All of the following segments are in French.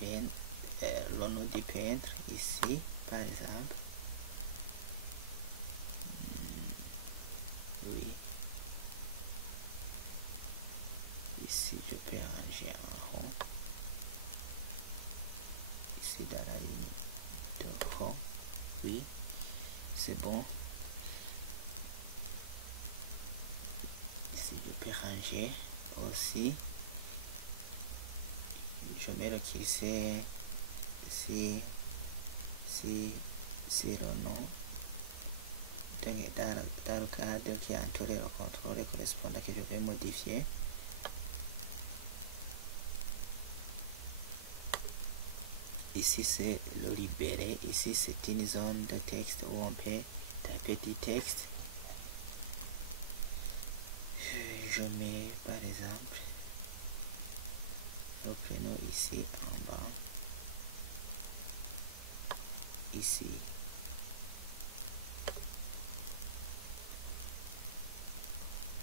le nom du peintre ici, par exemple. Oui. Ici, je peux ranger en rond. Ici, dans la ligne de rond. Oui, c'est bon. Ici, je peux ranger aussi. Je mets le curseur si le nom. Donc, dans le cadre qui entoure le contrôle correspondant que je vais modifier. Ici, c'est le libéré. Ici, c'est une zone de texte où on peut taper du texte. Je mets, par exemple, le prénom ici en bas. Ici.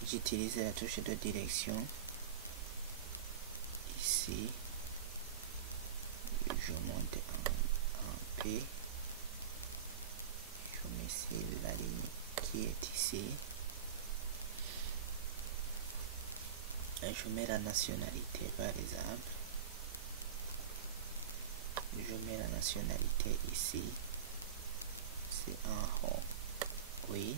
J'utilise la touche de direction. Ici. Je monte en P. Je mets ici la ligne qui est ici. Et je mets la nationalité par exemple. Je mets la nationalité ici. C'est en haut. Oui.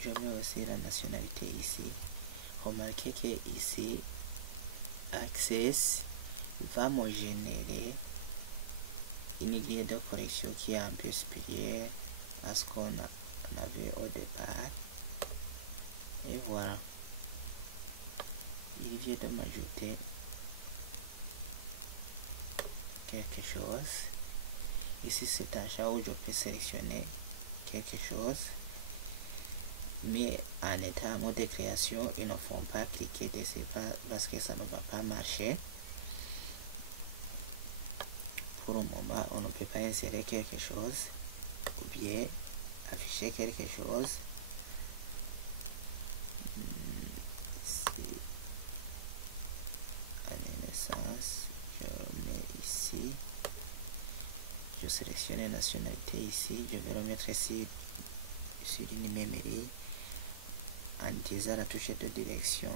Je mets aussi la nationalité ici. Remarquez que ici, Access va me générer une grille de correction qui est un peu supérieure à ce qu'on avait au départ. Et voilà. Il vient de m'ajouter quelque chose. Ici, c'est un champ où je peux sélectionner quelque chose. Mais en état en mode de création, ils ne font pas cliquer dessus parce que ça ne va pas marcher. Pour le moment, on ne peut pas insérer quelque chose ou bien afficher quelque chose. Ici, année naissance, je mets ici. Je sélectionne la nationalité ici. Je vais le mettre ici sur une mémoire en utilisant la touche de direction.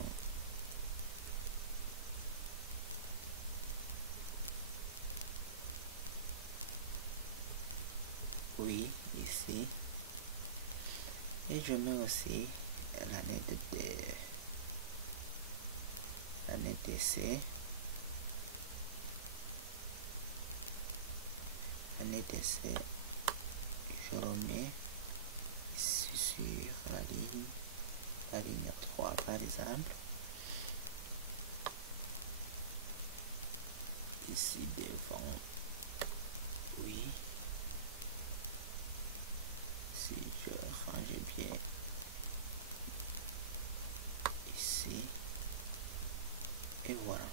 Oui, ici. Et je mets aussi l'année l'année d'essai. L'année d'essai, je remets ici sur la ligne 3 par exemple. Ici devant, oui. Si je range bien ici, et voilà.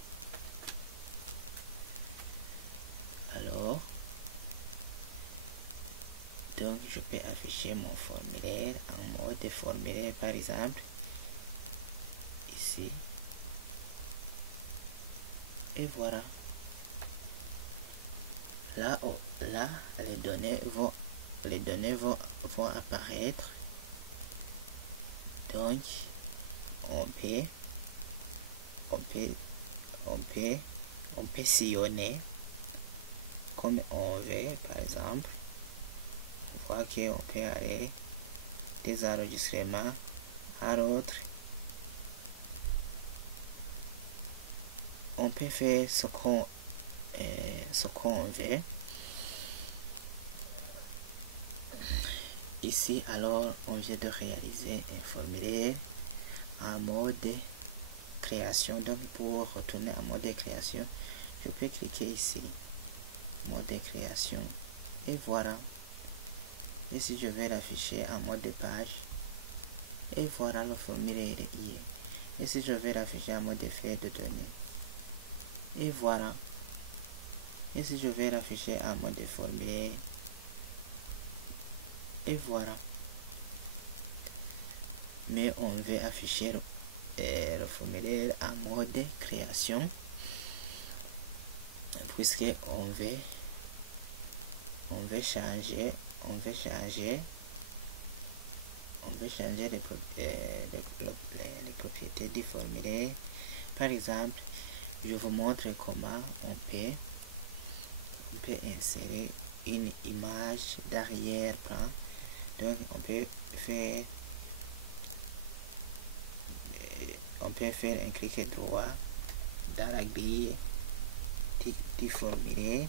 Alors, donc je peux afficher mon formulaire en mode formulaire par exemple, ici, et voilà. Là, les données vont apparaître. Donc, on peut sillonner comme on veut. Par exemple, on voit qu'on peut aller des enregistrements à l'autre. On peut faire ce qu'on veut. Ici, alors, on vient de réaliser un formulaire en mode création. Donc, pour retourner en mode création, je peux cliquer ici, mode création, et voilà. Et si je vais l'afficher en mode page, et voilà, le formulaire est hier. Et si je vais l'afficher en mode feuille de données, et voilà. Et si je vais l'afficher en mode formulaire, et voilà. Mais on veut afficher le formulaire en mode création. puisque on veut changer les propriétés du formulaire. Par exemple, je vous montre comment on peut insérer une image d'arrière-plan. Donc on peut faire un clic droit dans la grille du formulaire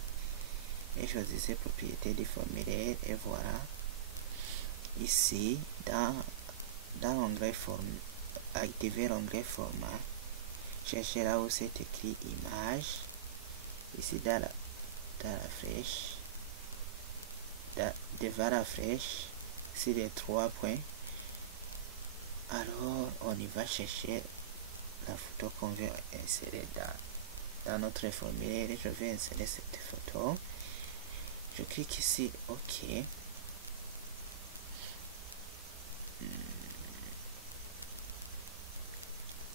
et choisissez propriétés du formulaire, et voilà, ici dans l'onglet activer l'onglet format, cherchez là où c'est écrit image, ici dans la flèche, devant la flèche, ici les 3 points. Alors on y va chercher la photo qu'on veut insérer dans notre formulaire. Je vais insérer cette photo. Je clique ici OK.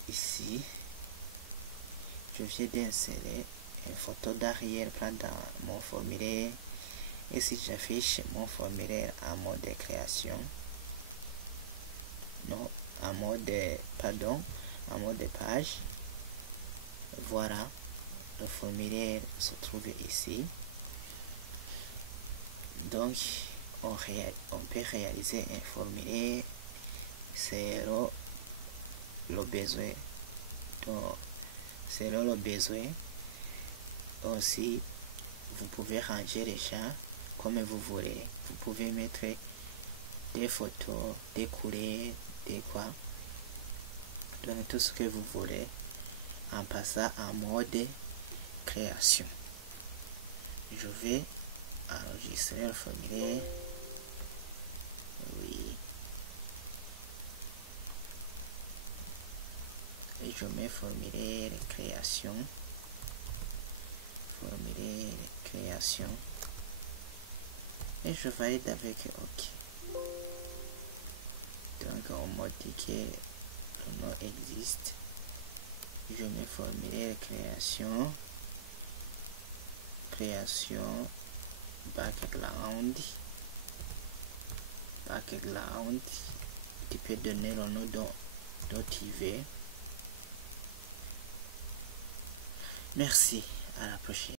Ici, je viens d'insérer une photo d'arrière-plan dans mon formulaire. Et si j'affiche mon formulaire en mode création, non, en mode page, voilà, le formulaire se trouve ici. Donc on peut réaliser un formulaire selon le besoin. Donc selon le besoin aussi, vous pouvez ranger les champs comme vous voulez. Vous pouvez mettre des photos, des couleurs, des quoi, donc tout ce que vous voulez en passant en mode création. Je vais enregistrer le formulaire. Oui. Et je mets formulaire création. Formulaire création. Et je valide avec OK. Donc on m'a dit que le nom existe. Je mets formulaire création background. Tu peux donner le nom dont tu veux. Merci, à la prochaine.